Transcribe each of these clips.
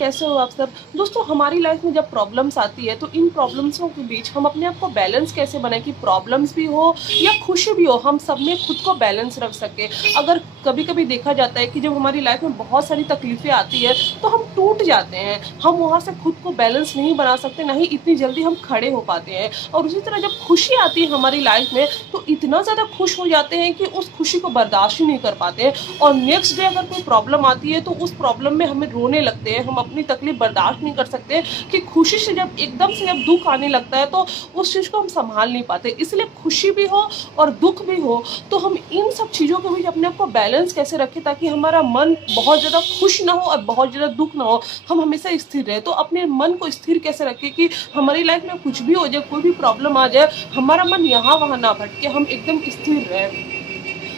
कैसे हो आप सब दोस्तों। हमारी लाइफ में जब प्रॉब्लम्स आती है तो इन प्रॉब्लम्सों के बीच हम अपने आप को बैलेंस कैसे बनाए कि प्रॉब्लम्स भी हो या खुशी भी हो, हम सब में खुद को बैलेंस रख सके। अगर कभी कभी देखा जाता है कि जब हमारी लाइफ में बहुत सारी तकलीफें आती है तो हम टूट जाते हैं, हम वहाँ से खुद को बैलेंस नहीं बना सकते, ना ही इतनी जल्दी हम खड़े हो पाते हैं। और उसी तरह जब खुशी आती है हमारी लाइफ में तो इतना ज़्यादा खुश हो जाते हैं कि उस खुशी को बर्दाश्त ही नहीं कर पाते हैं। और नेक्स्ट डे अगर कोई प्रॉब्लम आती है तो उस प्रॉब्लम में हमें रोने लगते हैं, हम अपनी तकलीफ बर्दाश्त नहीं कर सकते कि खुशी से जब एकदम से जब दुख आने लगता है तो उस चीज़ को हम संभाल नहीं पाते। इसलिए खुशी भी हो और दुख भी हो तो हम इन सब चीज़ों के बीच अपने आप को बैलेंस कैसे रखें ताकि हमारा मन बहुत ज़्यादा खुश ना हो और बहुत ज़्यादा दुख ना हो, हम हमेशा स्थिर रहे। तो अपने मन को स्थिर कैसे रखें कि हमारी लाइफ में कुछ भी हो जाए, कोई भी प्रॉब्लम आ जाए, हमारा मन यहाँ वहाँ ना भटके, हम एकदम स्थिर रहे।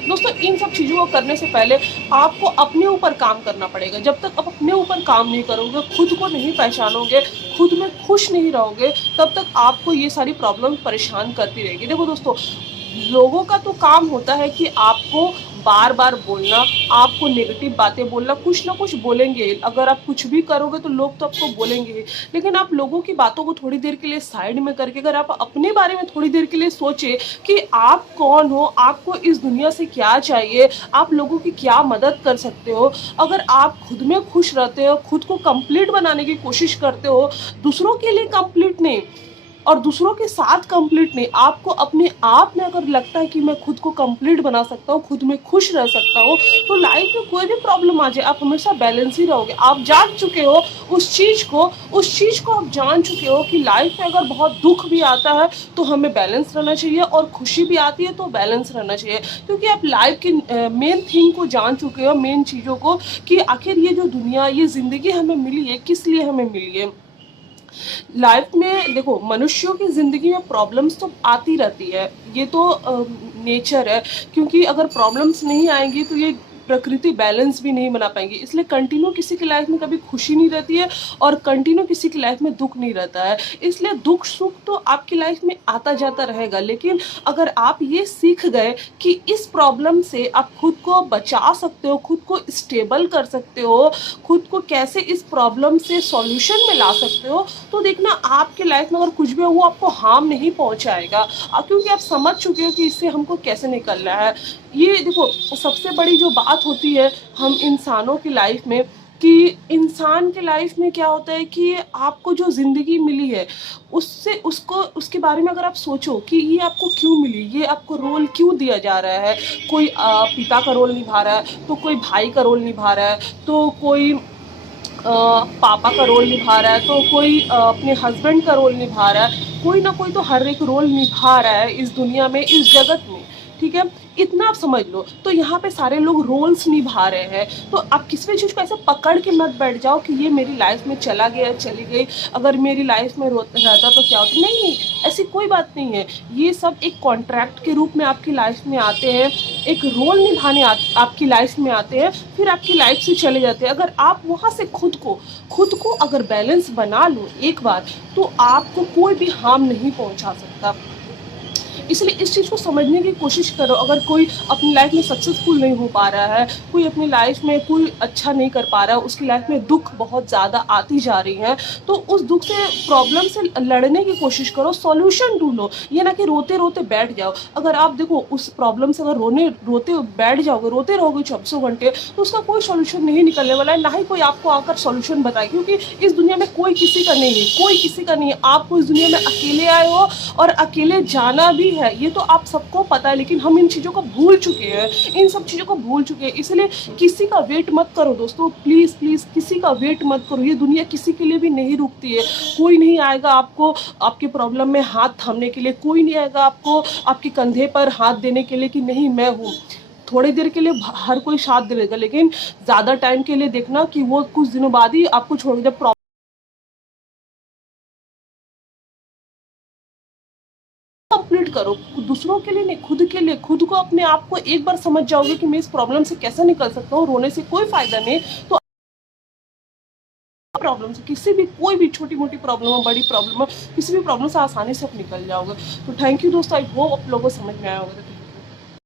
दोस्तों इन सब चीज़ों को करने से पहले आपको अपने ऊपर काम करना पड़ेगा। जब तक आप अपने ऊपर काम नहीं करोगे, खुद को नहीं पहचानोगे, खुद में खुश नहीं रहोगे, तब तक आपको ये सारी प्रॉब्लम परेशान करती रहेगी। देखो दोस्तों, लोगों का तो काम होता है कि आपको बार बार बोलना, आपको नेगेटिव बातें बोलना, कुछ ना कुछ बोलेंगे। अगर आप कुछ भी करोगे तो लोग तो आपको बोलेंगे ही। लेकिन आप लोगों की बातों को थोड़ी देर के लिए साइड में करके अगर आप अपने बारे में थोड़ी देर के लिए सोचे कि आप कौन हो, आपको इस दुनिया से क्या चाहिए, आप लोगों की क्या मदद कर सकते हो, अगर आप खुद में खुश रहते हो, खुद को कंप्लीट बनाने की कोशिश करते हो, दूसरों के लिए कंप्लीट नहीं और दूसरों के साथ कंप्लीट नहीं, आपको अपने आप में अगर लगता है कि मैं खुद को कंप्लीट बना सकता हूँ, खुद में खुश रह सकता हूँ, तो लाइफ में कोई भी प्रॉब्लम आ जाए आप हमेशा बैलेंस ही रहोगे। आप जान चुके हो उस चीज़ को आप जान चुके हो कि लाइफ में अगर बहुत दुख भी आता है तो हमें बैलेंस रहना चाहिए और खुशी भी आती है तो बैलेंस रहना चाहिए। क्योंकि आप लाइफ की मेन थिंग को जान चुके हो, मेन चीज़ों को, कि आखिर ये जो दुनिया, ये ज़िंदगी हमें मिली है किस लिए हमें मिली है। लाइफ में देखो, मनुष्यों की ज़िंदगी में प्रॉब्लम्स तो आती रहती है, ये तो नेचर है। क्योंकि अगर प्रॉब्लम्स नहीं आएंगी तो ये प्रकृति बैलेंस भी नहीं बना पाएंगी। इसलिए कंटिन्यू किसी की लाइफ में कभी खुशी नहीं रहती है और कंटिन्यू किसी की लाइफ में दुख नहीं रहता है। इसलिए दुख सुख तो आपकी लाइफ में आता जाता रहेगा, लेकिन अगर आप ये सीख गए कि इस प्रॉब्लम से आप खुद को बचा सकते हो, खुद को स्टेबल कर सकते हो, खुद को कैसे इस प्रॉब्लम से सॉल्यूशन में ला सकते हो, तो देखना आपके लाइफ में अगर कुछ भी हो वो आपको हार्म नहीं पहुंचाएगा, क्योंकि आप समझ चुके हो कि इससे हमको कैसे निकलना है। ये देखो, सबसे बड़ी जो बात होती है हम इंसानों की लाइफ में, कि इंसान के लाइफ में क्या होता है कि आपको जो ज़िंदगी मिली है उससे उसको उसके बारे में अगर आप सोचो कि ये आपको क्यों मिली, ये आपको रोल क्यों दिया जा रहा है। कोई पिता का रोल निभा रहा है, तो कोई भाई का रोल निभा रहा है, तो कोई पापा का रोल निभा रहा है, तो कोई अपने हस्बैंड का रोल निभा रहा है, कोई ना कोई तो हर एक रोल निभा रहा है इस दुनिया में, इस जगत में। ठीक है, इतना आप समझ लो। तो यहाँ पे सारे लोग रोल्स निभा रहे हैं, तो आप किसी भी चीज़ को ऐसे पकड़ के मत बैठ जाओ कि ये मेरी लाइफ में चला गया, चली गई, अगर मेरी लाइफ में रहता तो क्या होता। नहीं नहीं, ऐसी कोई बात नहीं है। ये सब एक कॉन्ट्रैक्ट के रूप में आपकी लाइफ में आते हैं, एक रोल निभाने आपकी लाइफ में आते हैं, फिर आपकी लाइफ से चले जाते हैं। अगर आप वहाँ से खुद को अगर बैलेंस बना लो एक बार, तो आपको कोई भी हार्म नहीं पहुँचा सकता। इसलिए इस चीज़ को समझने की कोशिश करो। अगर कोई अपनी लाइफ में सक्सेसफुल नहीं हो पा रहा है, कोई अपनी लाइफ में कोई अच्छा नहीं कर पा रहा है, उसकी लाइफ में दुख बहुत ज़्यादा आती जा रही है, तो उस दुख से, प्रॉब्लम से लड़ने की कोशिश करो, सॉल्यूशन ढूंढो। ये ना कि रोते रोते बैठ जाओ। अगर आप देखो उस प्रॉब्लम से अगर रोते बैठ जाओगे, रोते रहोगे 24 घंटे, तो उसका कोई सॉल्यूशन नहीं निकलने वाला है, ना ही कोई आपको आकर सॉल्यूशन बताए। क्योंकि इस दुनिया में कोई किसी का नहीं है, कोई किसी का नहीं है। आपको इस दुनिया में अकेले आए हो और अकेले जाना भी है, ये तो आप सबको पता है। लेकिन हम इन चीज़ों को भूल चुके हैं, इन सब चीज़ों को भूल चुके हैं। इसलिए किसी का वेट मत करो दोस्तों, प्लीज़ प्लीज़ किसी का वेट मत करो। ये दुनिया किसी के लिए भी नहीं रुकती है। कोई नहीं आएगा आपको आपके प्रॉब्लम में हाथ थामने के लिए, कोई नहीं आएगा आपको आपके कंधे पर हाथ देने के लिए कि नहीं मैं हूँ। थोड़ी देर के लिए हर कोई साथ दे देगा, लेकिन ज़्यादा टाइम के लिए देखना कि वो कुछ दिनों बाद ही आपको छोड़, जब कंप्लीट करो। दूसरों के लिए नहीं, खुद के लिए। खुद को, अपने आप को एक बार समझ जाओगे कि मैं इस प्रॉब्लम से कैसे निकल सकता हूँ, रोने से कोई फायदा नहीं। तो प्रॉब्लम से, किसी भी, कोई भी छोटी मोटी प्रॉब्लम हो, बड़ी प्रॉब्लम हो, किसी भी प्रॉब्लम से आसानी से आप निकल जाओगे। तो थैंक यू दोस्तों, आई होप आप लोगों को समझ में आया होगा।